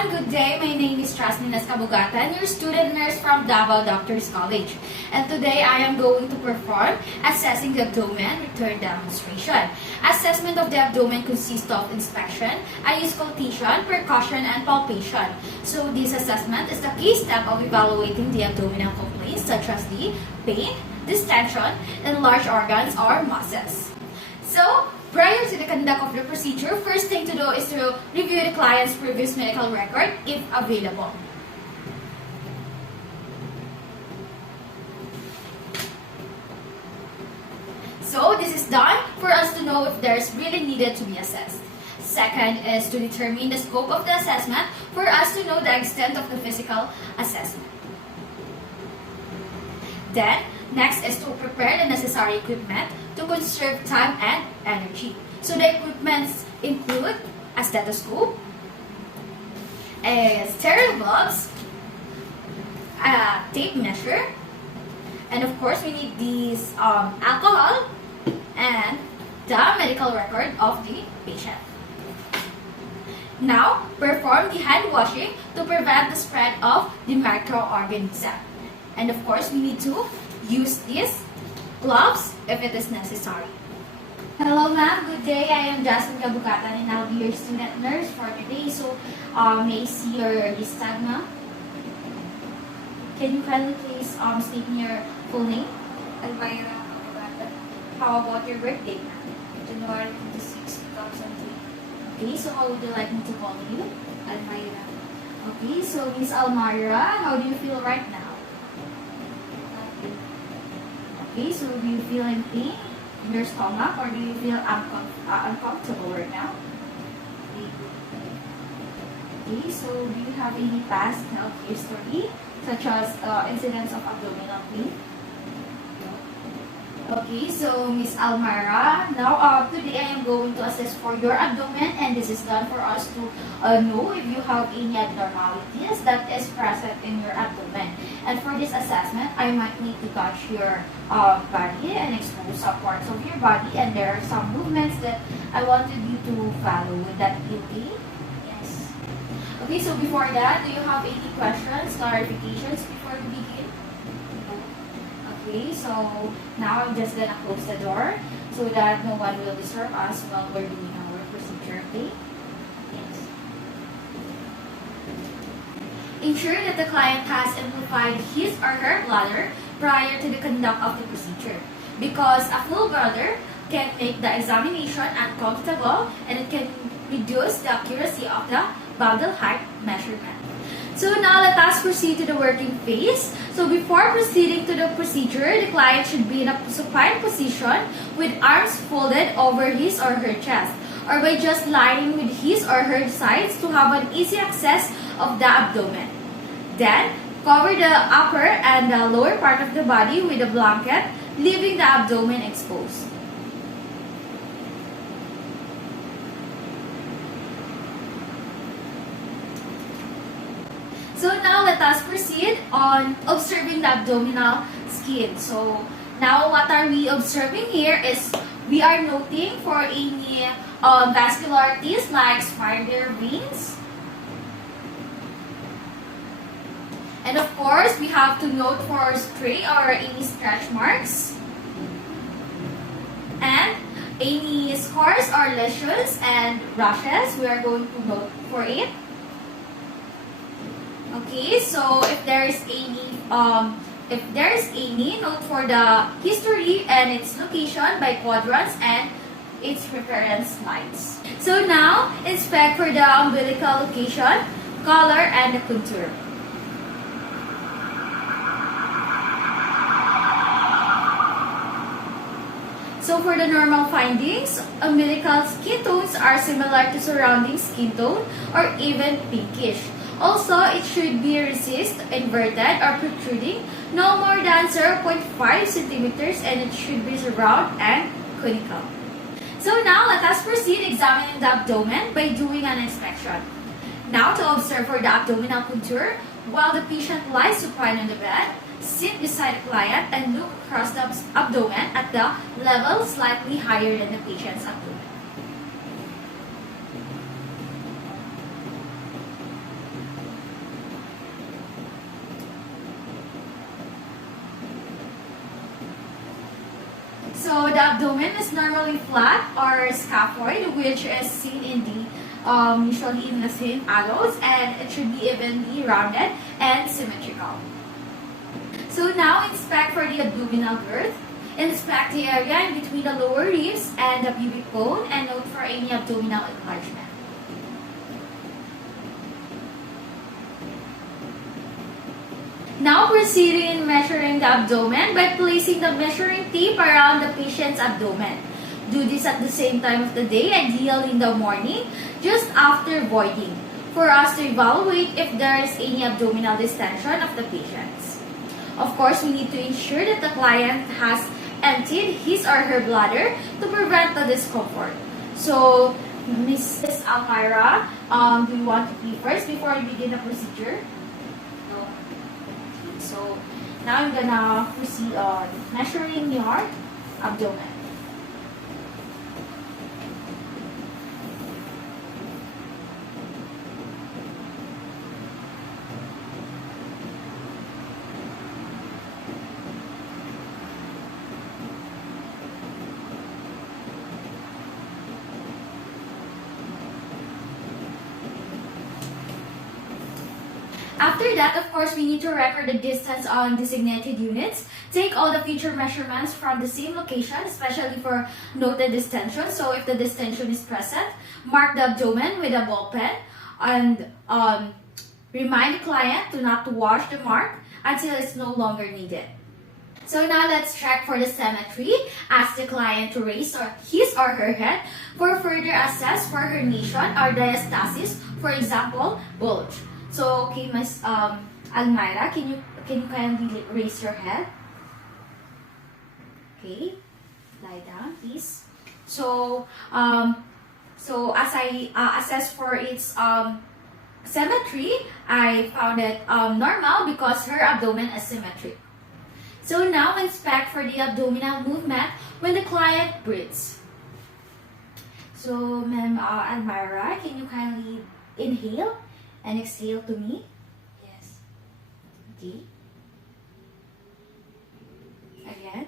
everyone, good day. My name is Trasmin Kabugatan, your student nurse from Davao Doctors College. And today I am going to perform assessing the abdomen with third demonstration. Assessment of the abdomen consists of inspection, auscultation, percussion, and palpation. So this assessment is the key step of evaluating the abdominal complaints such as the pain, distension, and large organs or muscles. So, prior to the conduct of the procedure, first thing to do is to review the client's previous medical record if available. So, this is done for us to know if there's really needed to be assessed. Second is to determine the scope of the assessment for us to know the extent of the physical assessment. Then, next is to prepare the necessary equipment to conserve time and energy. So the equipments include a stethoscope, a sterile gloves, a tape measure, and of course we need these alcohol and the medical record of the patient. Now, perform the hand washing to prevent the spread of the microorganism. And of course, we need to use these gloves if it is necessary. Hello ma'am, good day. I am Jasmine Kabukatan and I'll be your student nurse for today. So, may I see your list tag, ma'am? Can you kindly please state your full name? Alvira Kabugatan, How about your birthday, ma'am? January 26, 2003. Okay, so how would you like me to call you? Alvira. Okay, so Miss Almira, how do you feel right now? Okay, so do you feel any pain in your stomach or do you feel uncomfortable right now? Okay, so do you have any past health history such as incidents of abdominal pain? Okay, so Miss Almara, now today I am going to assess for your abdomen and this is done for us to know if you have any abnormalities that is present in your abdomen. And for this assessment, I might need to touch your body and expose some parts of your body and there are some movements that I wanted you to follow. Would that be okay? Yes. Okay, so before that, do you have any questions, clarifications before we begin? Okay, so now I'm just gonna close the door so that no one will disturb us while we're doing our procedure, okay? Yes. Ensure that the client has amplified his or her bladder prior to the conduct of the procedure because a full bladder can make the examination uncomfortable and it can reduce the accuracy of the bowel height measurement. So now let us proceed to the working phase. So before proceeding to the procedure, the client should be in a supine position with arms folded over his or her chest or by just lying with his or her sides to have an easy access of the abdomen. Then, cover the upper and the lower part of the body with a blanket, leaving the abdomen exposed. So now let us proceed on observing the abdominal skin. So now what are we observing here is we are noting for any vascularities like spider veins. And of course, we have to note for stray or any stretch marks. And any scars or lesions and rashes, we are going to note for it. Okay, so if there is any note for the history and its location by quadrants and its reference lines. So now, inspect for the umbilical location, color, and the contour. So for the normal findings, umbilical skin tones are similar to surrounding skin tone or even pinkish. Also, it should be recessed, inverted, or protruding no more than 0.5 centimeters and it should be round and conical. So now, let us proceed examining the abdomen by doing an inspection. Now, to observe for the abdominal contour, while the patient lies supine on the bed, sit beside the client and look across the abdomen at the level slightly higher than the patient's abdomen. abdomen is normally flat or scaphoid, which is seen in the usually in the thin adults, and it should be evenly rounded and symmetrical. So now inspect for the abdominal girth. Inspect the area in between the lower ribs and the pubic bone and note for any abdominal enlargement. Now proceeding in measuring the abdomen by placing the measuring tape around the patient's abdomen. Do this at the same time of the day, ideally in the morning, just after voiding, for us to evaluate if there is any abdominal distension of the patients. Of course, we need to ensure that the client has emptied his or her bladder to prevent the discomfort. So, Mrs. Almira, do you want to pee first before we begin the procedure? No. So, now I'm gonna proceed on measuring your abdomen. After that, of course, we need to record the distance on designated units. Take all the future measurements from the same location, especially for noted distension. So if the distension is present, mark the abdomen with a ball pen and remind the client to not to wash the mark until it's no longer needed. So now let's check for the symmetry. Ask the client to raise his or her head for further assess for herniation or diastasis, for example, bulge. So, okay, Miss Almira, can you kindly raise your head? Okay, lie down, please. So, as I assess for its symmetry, I found it normal because her abdomen is symmetric. So now inspect for the abdominal movement when the client breathes. So, Ma'am Almira, can you kindly inhale and exhale to me? Yes. Okay. Again.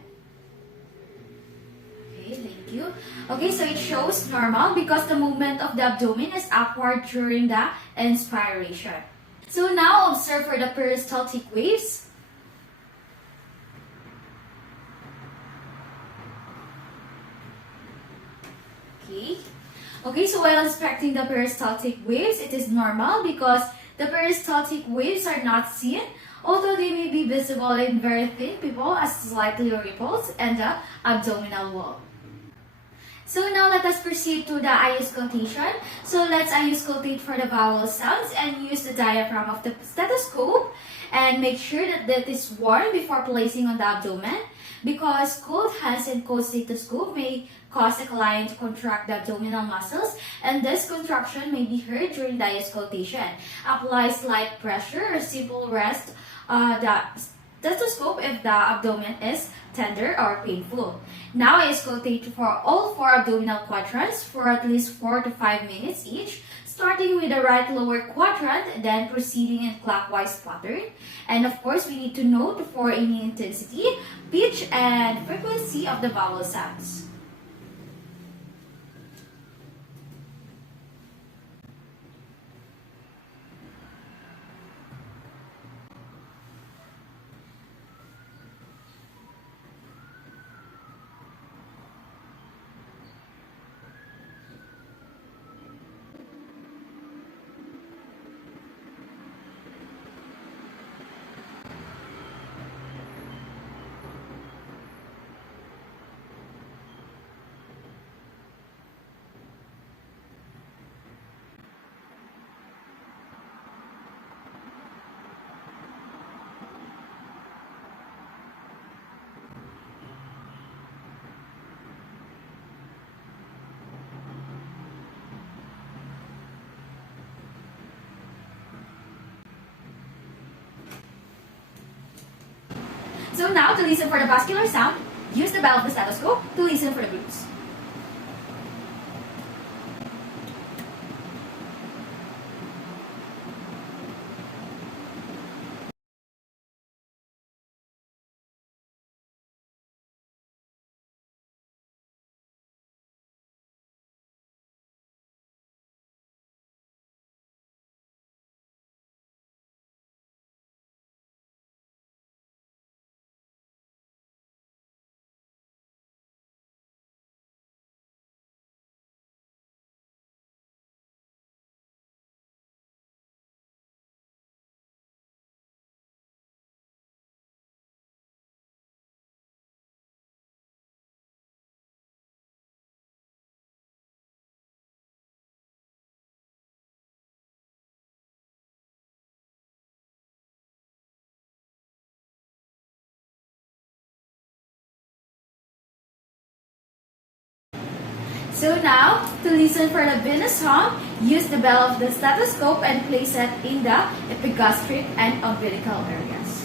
Okay, thank you. Okay, so it shows normal because the movement of the abdomen is upward during the inspiration. So now observe for the peristaltic waves. Okay. Okay, so while inspecting the peristaltic waves, it is normal because the peristaltic waves are not seen, although they may be visible in very thin people as slightly ripples in the abdominal wall. So now let us proceed to the auscultation. So let's auscultate for the vowel sounds and use the diaphragm of the stethoscope and make sure that that is warm before placing on the abdomen, because cold hands and cold stethoscope may cause the client to contract the abdominal muscles, and this contraction may be heard during the auscultation. Apply slight pressure or simple rest the stethoscope if the abdomen is tender or painful. Now auscultate for all 4 abdominal quadrants for at least 4 to 5 minutes each, starting with the right lower quadrant, then proceeding in clockwise pattern. And of course, we need to note for any intensity, pitch, and frequency of the vowel sounds. So now, to listen for the vascular sound, use the bell of the stethoscope to listen for the grooves. So now, to listen for the venous hum, use the bell of the stethoscope and place it in the epigastric and umbilical areas.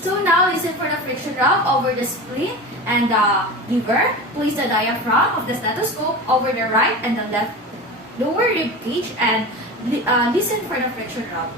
So now listen for the friction rub over the spleen and the liver. Place the diaphragm of the stethoscope over the right and the left lower rib cage and listen for the friction rub.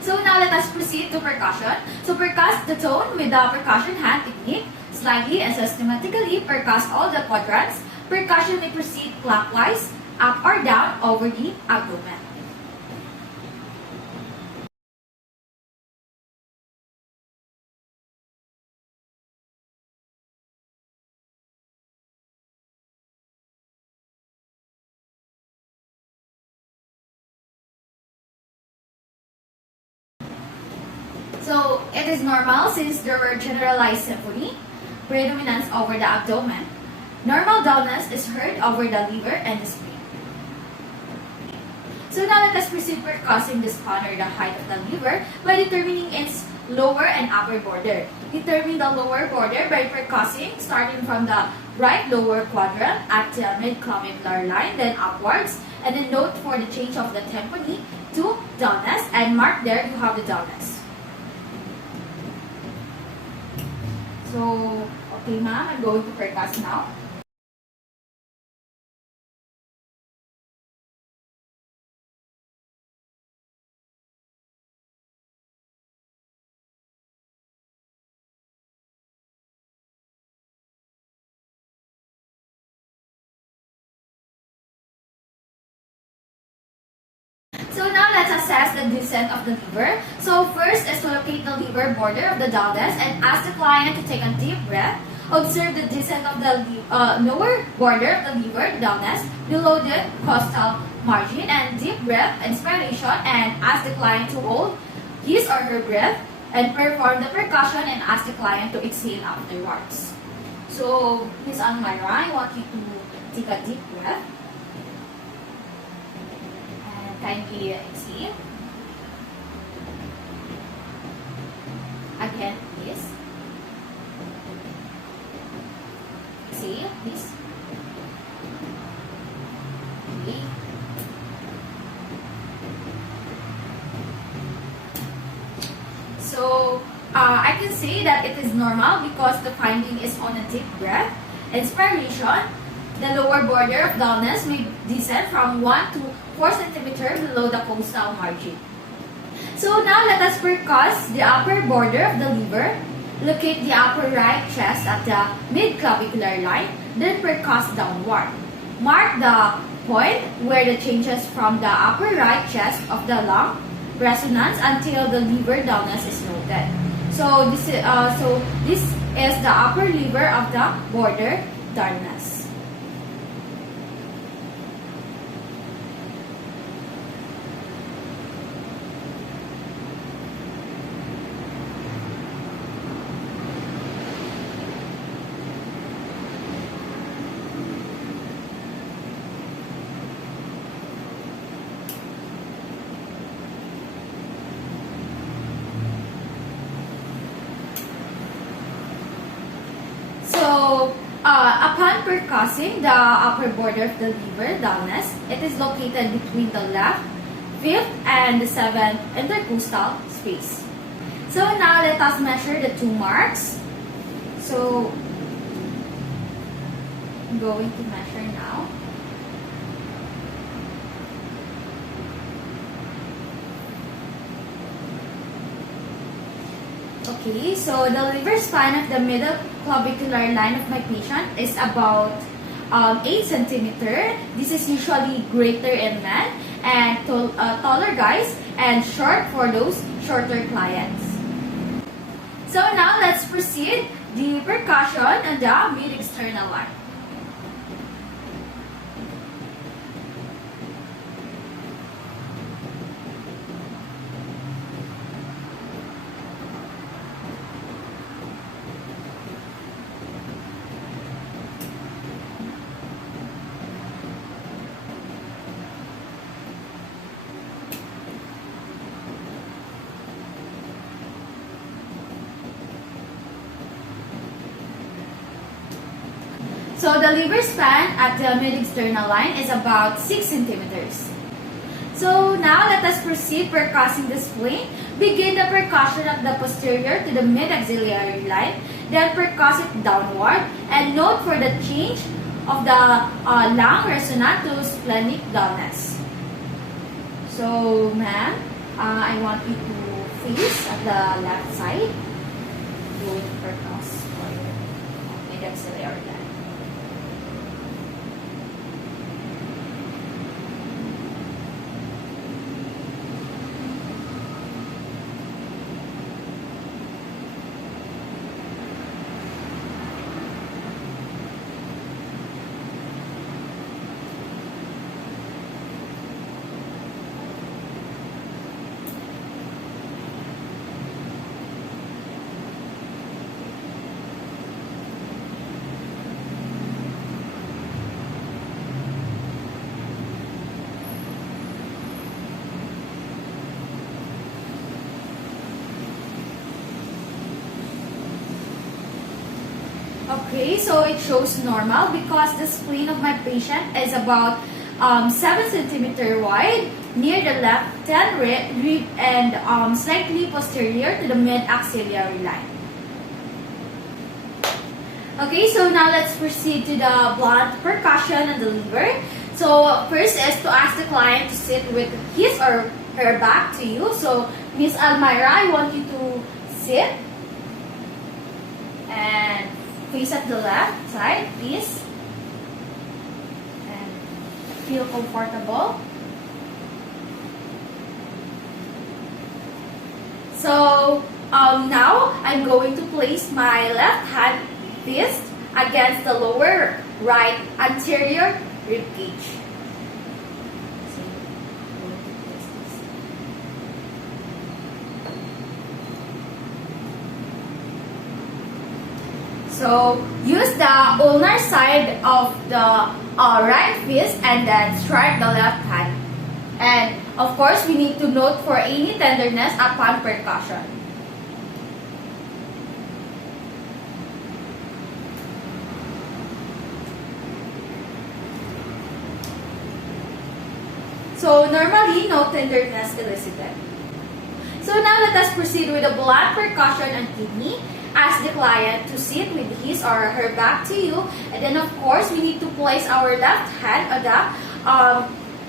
So now let us proceed to percussion. So percuss the tone with the percussion hand technique. Slightly and systematically percuss all the quadrants. Percussion may proceed clockwise, up or down over the abdomen. So it is normal since there were generalized symphony, predominance over the abdomen. Normal dullness is heard over the liver and the spleen. So now let us proceed percussing the span or the height of the liver by determining its lower and upper border. Determine the lower border by percussing starting from the right lower quadrant at the mid-clavicular line, then upwards, and then note for the change of the tympani to dullness, and mark there you have the dullness. So, okay ma'am, I'm going to percuss now. So now let's assess the descent of the liver. So first is to locate the liver border of the dullness and ask the client to take a deep breath. Observe the descent of the lower border of the liver dullness below the costal margin, and deep breath inspiration, and ask the client to hold his or her breath and perform the percussion and ask the client to exhale afterwards. So Miss Almira, I want you to take a deep breath. Kindly exhale. Again, please. Exhale, please. Okay. So, I can say that it is normal because the finding is on a deep breath. Inspiration, the lower border of dullness may descend from 1 to 4 cm below the costal margin. So now let us percuss the upper border of the liver. Locate the upper right chest at the mid-clavicular line, then percuss downward. Mark the point where the changes from the upper right chest of the lung resonance until the liver dullness is noted. So this is the upper liver of the border dullness. So, upon percussing the upper border of the liver dullness, it is located between the left, fifth, and the seventh intercostal space. So now let us measure the two marks. So, I'm going to measure now. Okay, so the liver span of the middle clavicular line of my patient is about 8 centimeter. This is usually greater in men and taller guys, and short for those shorter clients. So now let's proceed the percussion on the mid-external line. So the liver span at the mid-external line is about 6 centimeters. So now let us proceed percussing the spleen. Begin the percussion of the posterior to the mid-axillary line, then percuss it downward, and note for the change of the lung resonant to splenic dullness. So ma'am, I want you to face at the left side. Going to percuss for your mid-axillary line. Okay, so it shows normal because the spleen of my patient is about 7 centimeter wide near the left 10 rib and slightly posterior to the mid-axillary line. Okay, so now let's proceed to the blunt percussion on the liver. So first is to ask the client to sit with his or her back to you. So Miss Almira, I want you to sit and face at the left side, please. And feel comfortable. So now I'm going to place my left hand fist against the lower right anterior rib cage. So use the ulnar side of the right fist and then strike the left hand. And of course, we need to note for any tenderness upon percussion. So normally, no tenderness elicited. So now let us proceed with the blunt percussion on kidney. Ask the client to sit with his or her back to you, and then of course we need to place our left hand on the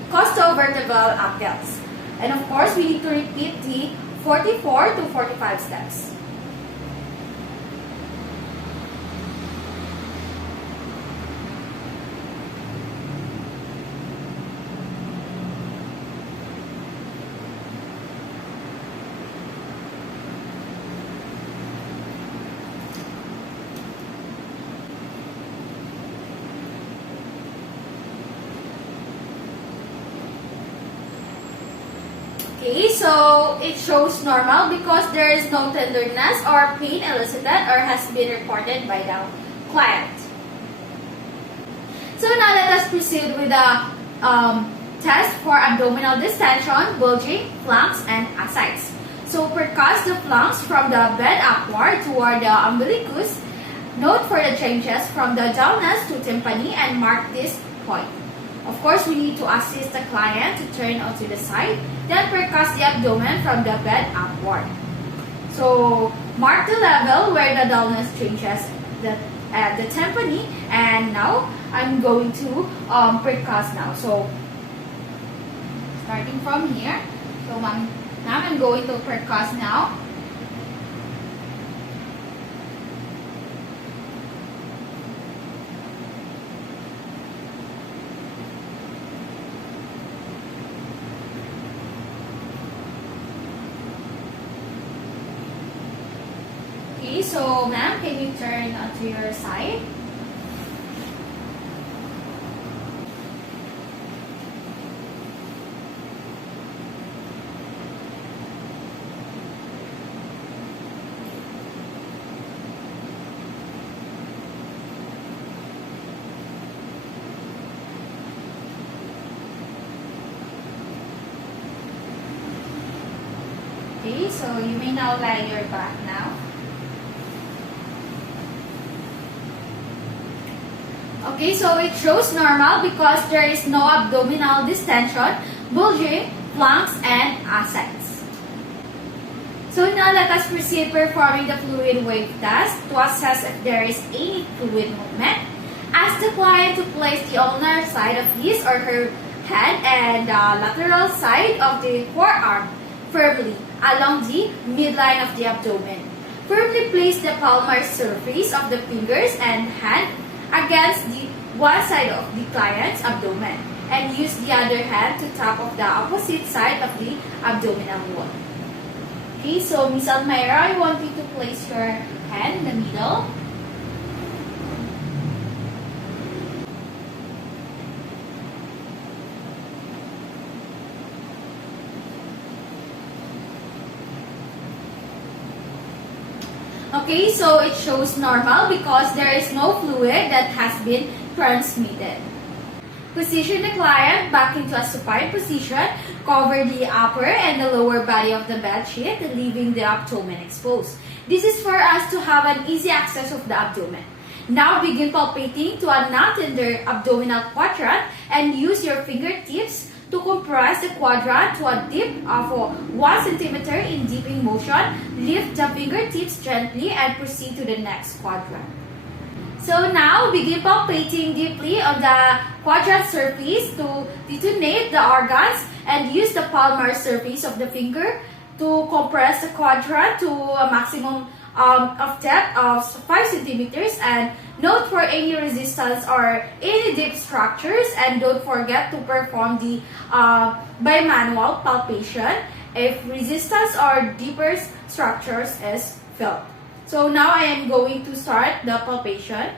costovertebral apples. And of course we need to repeat the 44 to 45 steps. Okay, so it shows normal because there is no tenderness or pain elicited or has been reported by the client. So now let us proceed with the test for abdominal distension, bulging, flanks, and ascites. So percuss the flanks from the bed upward toward the umbilicus. Note for the changes from the dullness to tympani and mark this point. Of course, we need to assist the client to turn onto the side. Then percuss the abdomen from the bed upward. So mark the level where the dullness changes the tympani, and now I'm going to percuss now. So starting from here, so now I'm going to percuss now. Okay, so ma'am, can you turn onto your side? Okay, so you may now lie your back now. Okay, so it shows normal because there is no abdominal distension, bulging, flanks, and ascites. So now let us proceed performing the fluid wave test to assess if there is any fluid movement. Ask the client to place the ulnar side of his or her head and the lateral side of the forearm firmly along the midline of the abdomen. Firmly place the palmar surface of the fingers and hand against the one side of the client's abdomen and use the other hand to tap of the opposite side of the abdominal wall. Okay, so Miss Almira, I want you to place your hand in the middle. Okay, so it shows normal because there is no fluid that has been transmitted. Position the client back into a supine position. Cover the upper and the lower body of the bed sheet, leaving the abdomen exposed. This is for us to have an easy access of the abdomen. Now begin palpating to a non-tender abdominal quadrant and use your fingertips to compress the quadrant to a dip of 1 centimeter in dipping motion. Lift the fingertips gently and proceed to the next quadrant. So now begin palpating deeply on the quadrant surface to detonate the organs and use the palmar surface of the finger to compress the quadrant to a maximum of depth of 5 centimeters, and note for any resistance or any deep structures, and don't forget to perform the bimanual palpation if resistance or deeper structures is felt. So now I am going to start the palpation.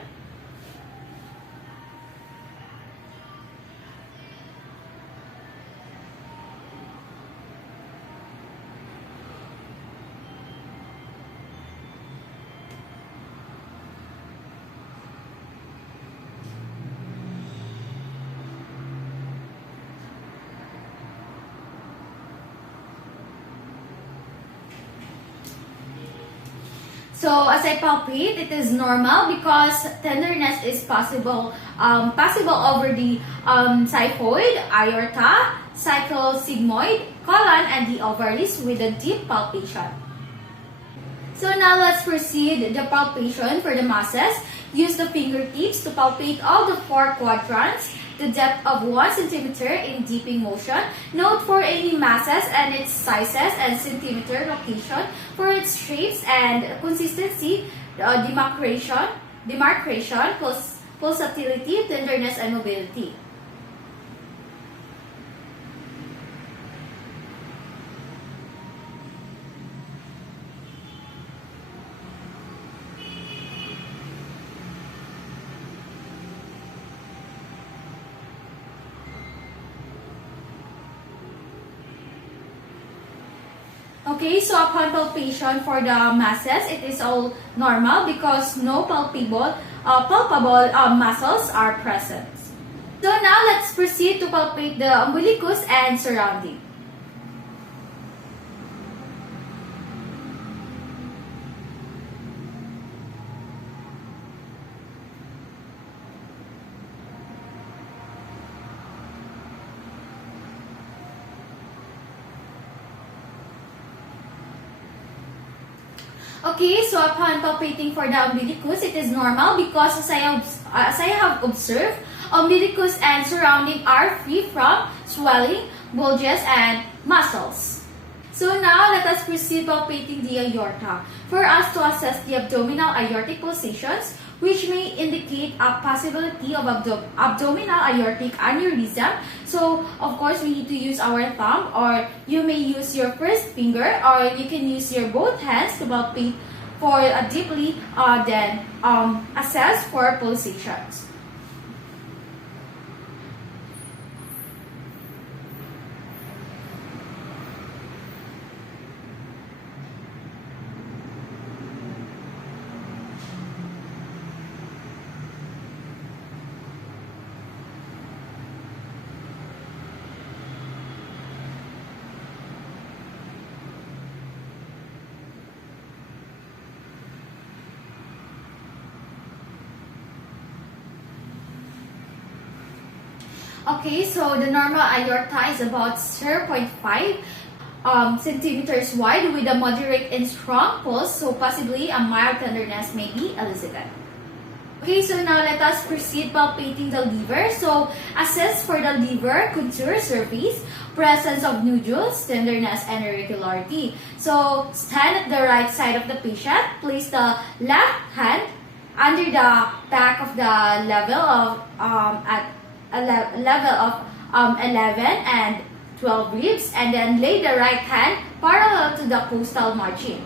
So as I palpate, it is normal because tenderness is possible over the xiphoid, aorta, cyclosigmoid, colon, and the ovaries with a deep palpation. So now let's proceed the palpation for the masses. Use the fingertips to palpate all the 4 quadrants, the depth of 1 centimeter in dipping motion. Note for any masses and its sizes and centimeter location for its shapes and consistency, demarcation, pulsatility, tenderness, and mobility. Okay, so upon palpation for the masses, it is all normal because no palpable muscles are present. So now let's proceed to palpate the umbilicus and surrounding. Okay, so upon palpating for the umbilicus, it is normal because as I have observed, umbilicus and surrounding are free from swelling, bulges, and muscles. So now let us proceed palpating the aorta for us to assess the abdominal aortic pulsations, which may indicate a possibility of abdominal aortic aneurysm. So, of course, we need to use our thumb, or you may use your first finger, or you can use your both hands to palpate for deeply, then assess for pulsations. Okay, so the normal aorta is about 0.5 centimeters wide with a moderate and strong pulse, so possibly a mild tenderness may be elicited. Okay, so now let us proceed palpating the liver. So assess for the liver contour surface, presence of nodules, tenderness, and irregularity. So stand at the right side of the patient. Place the left hand under the back of the level of at a level of 11 and 12 ribs, and then lay the right hand parallel to the costal margin,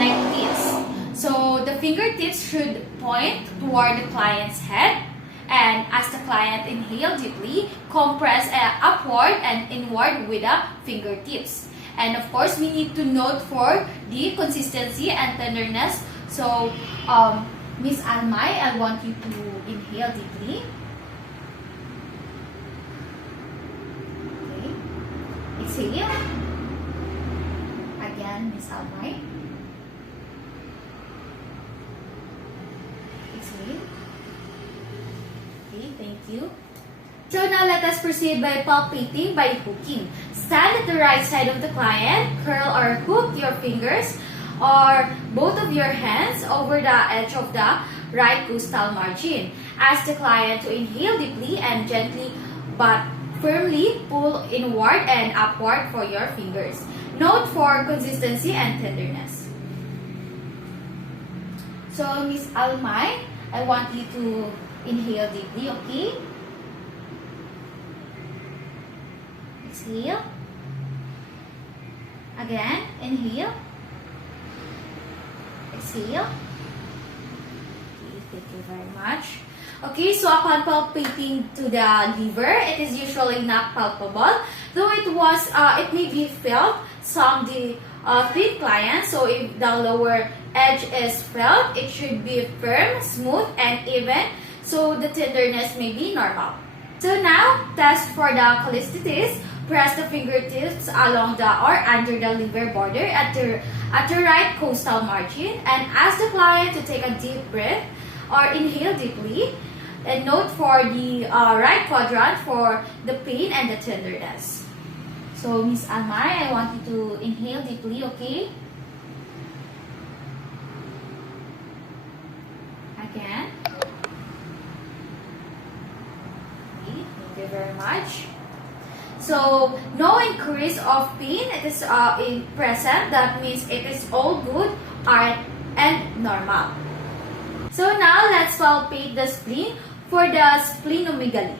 like this. So the fingertips should point toward the client's head, and as the client inhale deeply, compress upward and inward with the fingertips. And of course, we need to note for the consistency and tenderness. So Miss Almay, I want you to inhale deeply. Okay. Exhale. Again, Miss Almay. Exhale. Okay, thank you. So now let us proceed by palpating by hooking. Stand at the right side of the client, curl or hook your fingers or both of your hands over the edge of the right costal margin. Ask the client to inhale deeply and gently but firmly pull inward and upward for your fingers. Note for consistency and tenderness. So Miss Almay, I want you to inhale deeply, okay? Exhale. Again, inhale. Exhale. Okay, thank you very much. Okay, so upon palpating to the liver, it is usually not palpable, though it may be felt some the thin clients. So if the lower edge is felt, it should be firm, smooth, and even. So the tenderness may be normal. So now, test for the cholecystitis. Press the fingertips along the or under the liver border at the right costal margin, and ask the client to take a deep breath or inhale deeply. And note for the right quadrant for the pain and the tenderness. So Miss Almay, I want you to inhale deeply, okay? Again. Okay, thank you very much. So, no increase of pain, it is present. That means it is all good and normal. So now, let's palpate the spleen for the splenomegaly.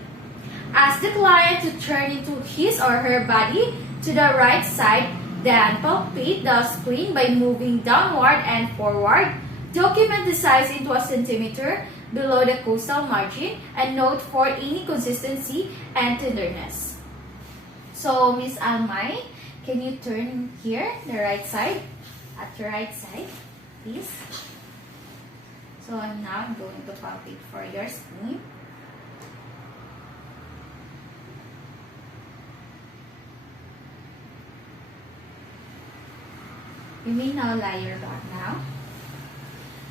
Ask the client to turn into his or her body to the right side, then palpate the spleen by moving downward and forward. Document the size into a centimeter below the costal margin, and note for any consistency and tenderness. So, Miss Almay, Can you turn here, the right side? At your right side, please. So now I'm going to palpate for your spleen. You may now lie your back now.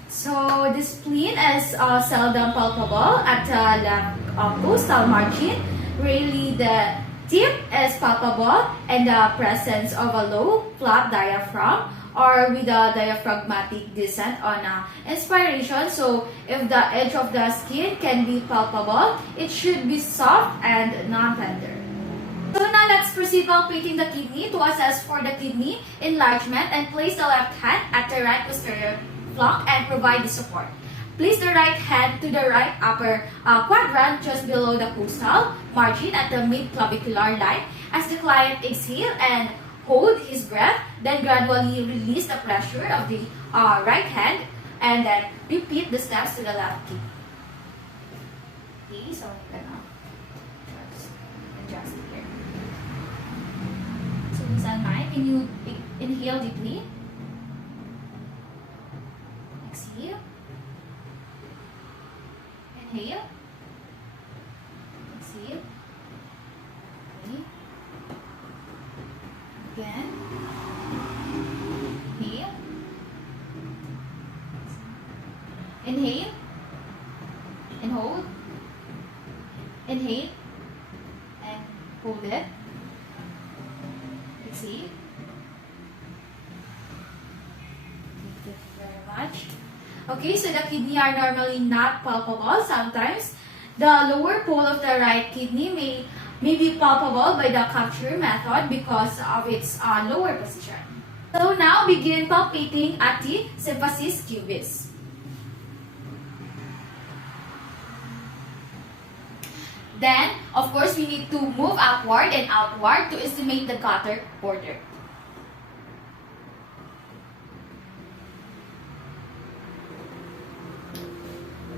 So the spleen is seldom palpable at the left costal margin. Really, the tip is palpable and the presence of a low flat diaphragm or with a diaphragmatic descent on inspiration. So if the edge of the skin can be palpable, it should be soft and non-tender. So now let's proceed palpating the kidney to assess for the kidney enlargement and place the left hand at the right posterior flank and provide the support. Place the right hand to the right upper quadrant just below the costal margin at the mid-clavicular line as the client exhale and hold his breath, then gradually release the pressure of the right hand and then repeat the steps to the left kidney. Okay, so I'm gonna just adjust here. So Miss Almay, can you inhale deeply? Exhale. Inhale. Exhale. Okay. Again. Inhale. Inhale. And hold. Inhale. And hold it. Exhale. Thank you very much. Okay, so the kidney are normally not palpable. Sometimes the lower pole of the right kidney may be palpable by the capture method because of its lower position. So now begin palpating at the symphysis cubitus. Then, of course, we need to move upward and outward to estimate the gutter border.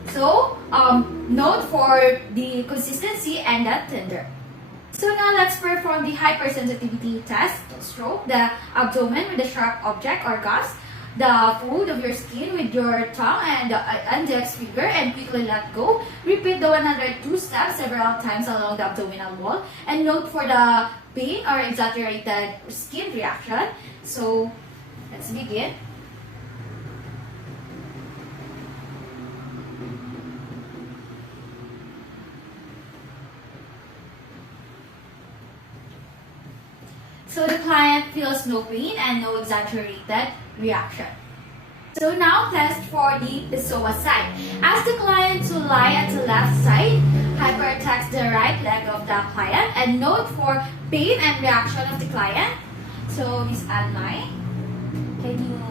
So, note for the consistency and the tender. So now let's perform the hypersensitivity test to stroke the abdomen with a sharp object or gauze, the fold of your skin with your tongue and the index finger and quickly let go. Repeat the 102 steps several times along the abdominal wall and note for the pain or exaggerated skin reaction. So let's begin. So the client feels no pain and no exaggerated reaction. So now test for the psoas side. Ask the client to lie at the left side, hypertext the right leg of the client, and note for pain and reaction of the client. So Miss Almay, can you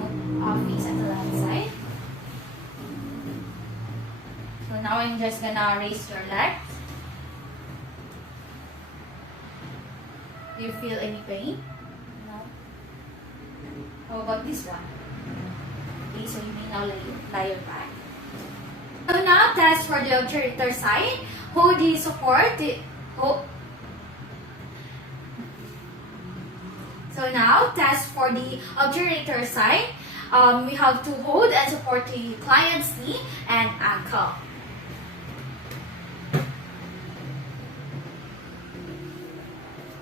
face at the left side? So now I'm just gonna raise your legs. Do you feel any pain? No. How about this one? Okay, so you may now lie your back. So now test for the obturator side. Hold the support. So now test for the obturator side. We have to hold and support the client's knee and ankle.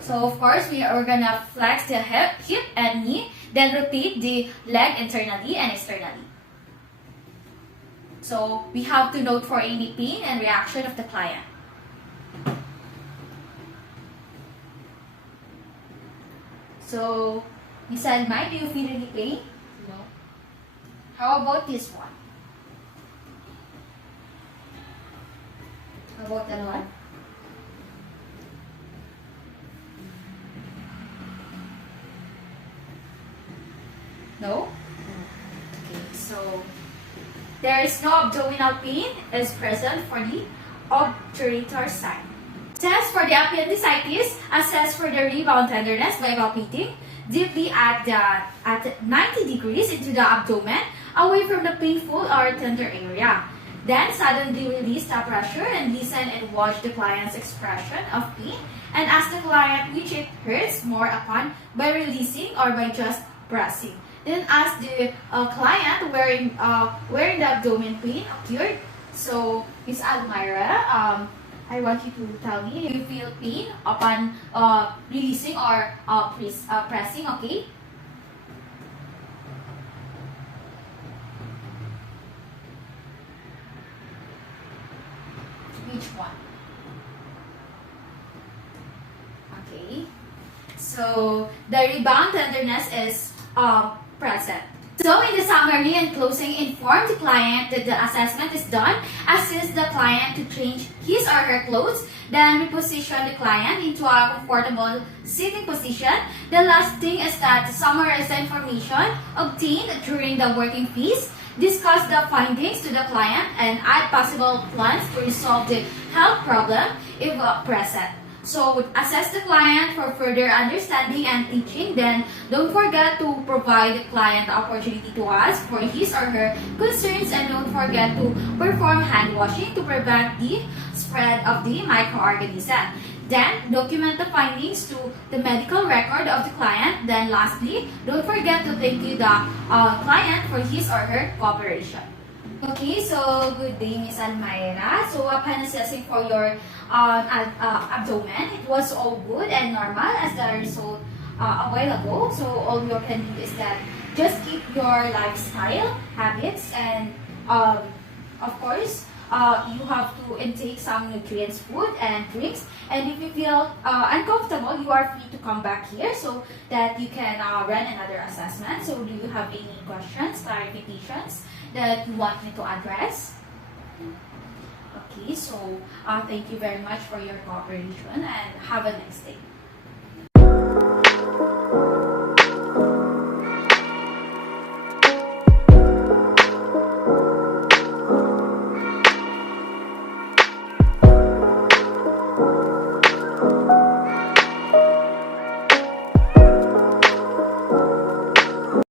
So of course, we are gonna flex the hip and knee, then rotate the leg internally and externally. So we have to note for any pain and reaction of the client. So, Miss Almay, do you feel any pain? No. How about this one? How about that one? No? Okay, so there is no abdominal pain is present for the obturator side. Test for the appendicitis, assess for the rebound tenderness by palpating deeply at 90 degrees into the abdomen, away from the painful or tender area. Then suddenly release the pressure and listen and watch the client's expression of pain and ask the client which it hurts more upon by releasing or by just pressing. Then ask the client where the abdomen pain occurred. So, Miss Almira, I want you to tell me if you feel pain upon releasing or pressing, okay? Which one? Okay. So, the rebound tenderness is present. So, in the summary and closing, inform the client that the assessment is done, assist the client to change his or her clothes, then reposition the client into a comfortable sitting position. The last thing is that summarize the information obtained during the working piece, discuss the findings to the client, and add possible plans to resolve the health problem if present. So, assess the client for further understanding and teaching. Then, don't forget to provide the client the opportunity to ask for his or her concerns, and don't forget to perform hand washing to prevent the spread of the microorganism. Then, document the findings to the medical record of the client. Then, lastly, don't forget to thank you the client for his or her cooperation. Okay, so good day, Miss Almira. So upon assessing for your abdomen, it was all good and normal as the result a while ago. So all you can do is that just keep your lifestyle habits, and of course you have to intake some nutrients, food and drinks. And if you feel uncomfortable, you are free to come back here so that you can run another assessment. So do you have any questions, clarifications that you want me to address? Okay, so thank you very much for your cooperation and have a nice day.